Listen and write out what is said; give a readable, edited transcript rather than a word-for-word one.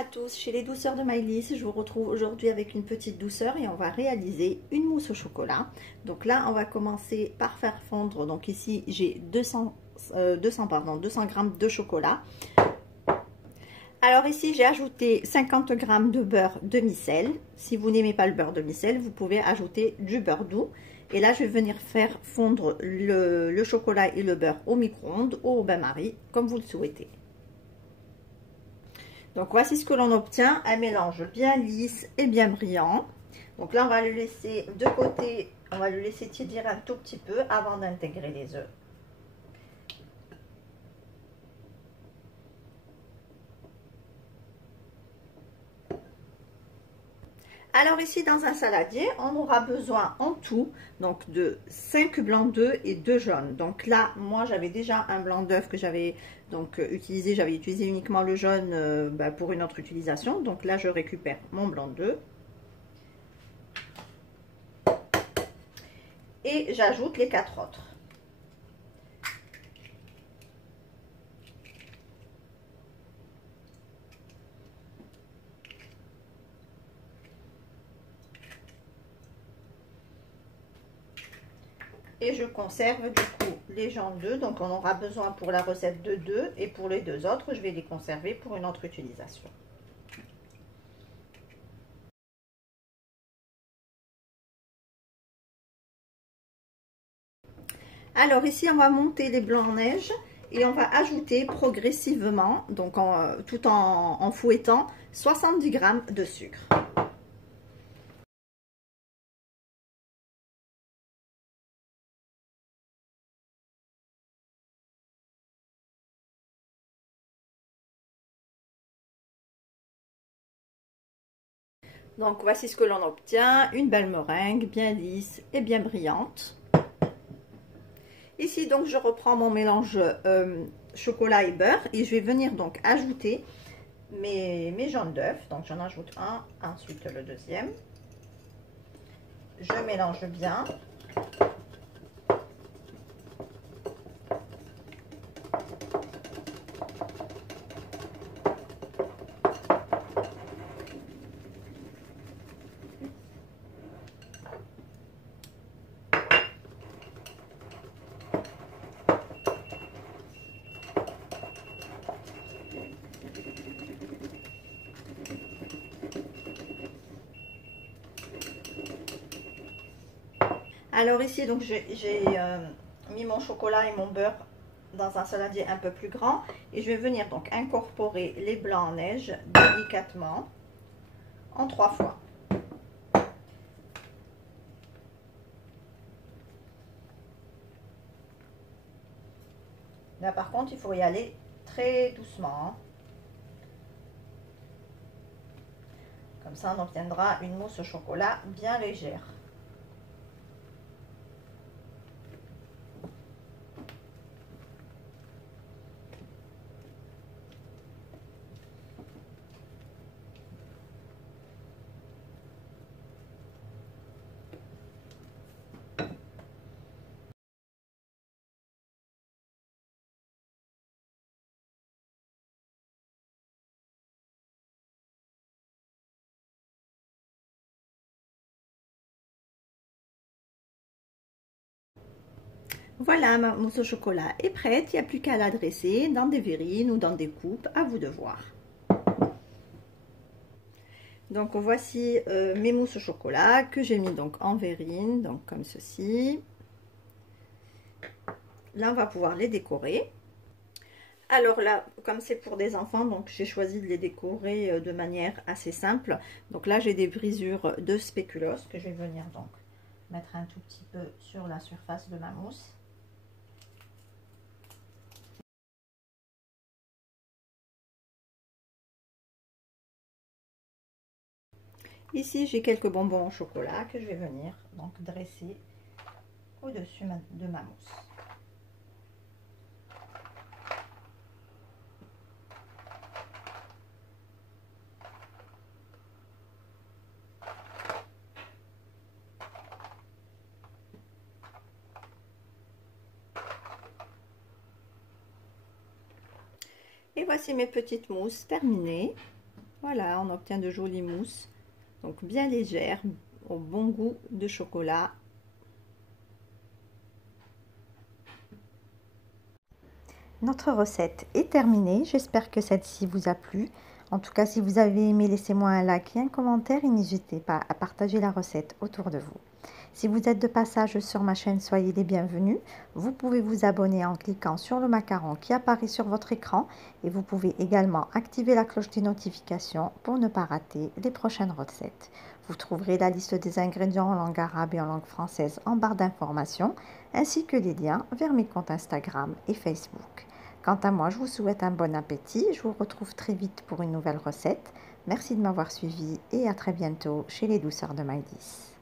à tous, chez les douceurs de Maëlys, je vous retrouve aujourd'hui avec une petite douceur et on va réaliser une mousse au chocolat. Donc là, on va commencer par faire fondre, donc ici j'ai 200 g de chocolat. Alors ici, j'ai ajouté 50 g de beurre demi-sel. Si vous n'aimez pas le beurre demi-sel, vous pouvez ajouter du beurre doux. Et là, je vais venir faire fondre le chocolat et le beurre au micro-ondes ou au bain-marie, comme vous le souhaitez. Donc voici ce que l'on obtient, un mélange bien lisse et bien brillant. Donc là, on va le laisser de côté, on va le laisser tiédir un tout petit peu avant d'intégrer les œufs. Alors ici, dans un saladier, on aura besoin en tout donc de 5 blancs d'œufs et 2 jaunes. Donc là, moi, j'avais déjà un blanc d'œuf que j'avais donc utilisé. J'avais utilisé uniquement le jaune pour une autre utilisation. Donc là, je récupère mon blanc d'œuf. Et j'ajoute les 4 autres. Et je conserve du coup les jaunes d'œufs, donc on aura besoin pour la recette de 2 et pour les 2 autres, je vais les conserver pour une autre utilisation. Alors ici, on va monter les blancs en neige et on va ajouter progressivement, donc tout en fouettant, 70 g de sucre. Donc voici ce que l'on obtient, une belle meringue bien lisse et bien brillante. Ici donc je reprends mon mélange chocolat et beurre et je vais venir donc ajouter mes jaunes d'œufs. Donc j'en ajoute un, ensuite le deuxième. Je mélange bien. Alors ici donc j'ai mis mon chocolat et mon beurre dans un saladier un peu plus grand et je vais venir donc incorporer les blancs en neige délicatement en 3 fois. Là par contre il faut y aller très doucement. Comme ça on obtiendra une mousse au chocolat bien légère. Voilà, ma mousse au chocolat est prête, il n'y a plus qu'à la dresser dans des verrines ou dans des coupes, à vous de voir. Donc voici mes mousses au chocolat que j'ai mis donc en verrine, donc comme ceci. Là on va pouvoir les décorer. Alors là, comme c'est pour des enfants, donc j'ai choisi de les décorer de manière assez simple. Donc là j'ai des brisures de spéculoos que je vais venir donc mettre un tout petit peu sur la surface de ma mousse. Ici, j'ai quelques bonbons au chocolat que je vais venir donc dresser au-dessus de ma mousse. Et voici mes petites mousses terminées. Voilà, on obtient de jolies mousses, donc bien légères, au bon goût de chocolat. Notre recette est terminée, j'espère que celle-ci vous a plu. En tout cas, si vous avez aimé, laissez-moi un like et un commentaire et n'hésitez pas à partager la recette autour de vous. Si vous êtes de passage sur ma chaîne, soyez les bienvenus. Vous pouvez vous abonner en cliquant sur le macaron qui apparaît sur votre écran et vous pouvez également activer la cloche des notifications pour ne pas rater les prochaines recettes. Vous trouverez la liste des ingrédients en langue arabe et en langue française en barre d'informations ainsi que les liens vers mes comptes Instagram et Facebook. Quant à moi, je vous souhaite un bon appétit. Je vous retrouve très vite pour une nouvelle recette. Merci de m'avoir suivi et à très bientôt chez les douceurs de Maïlis.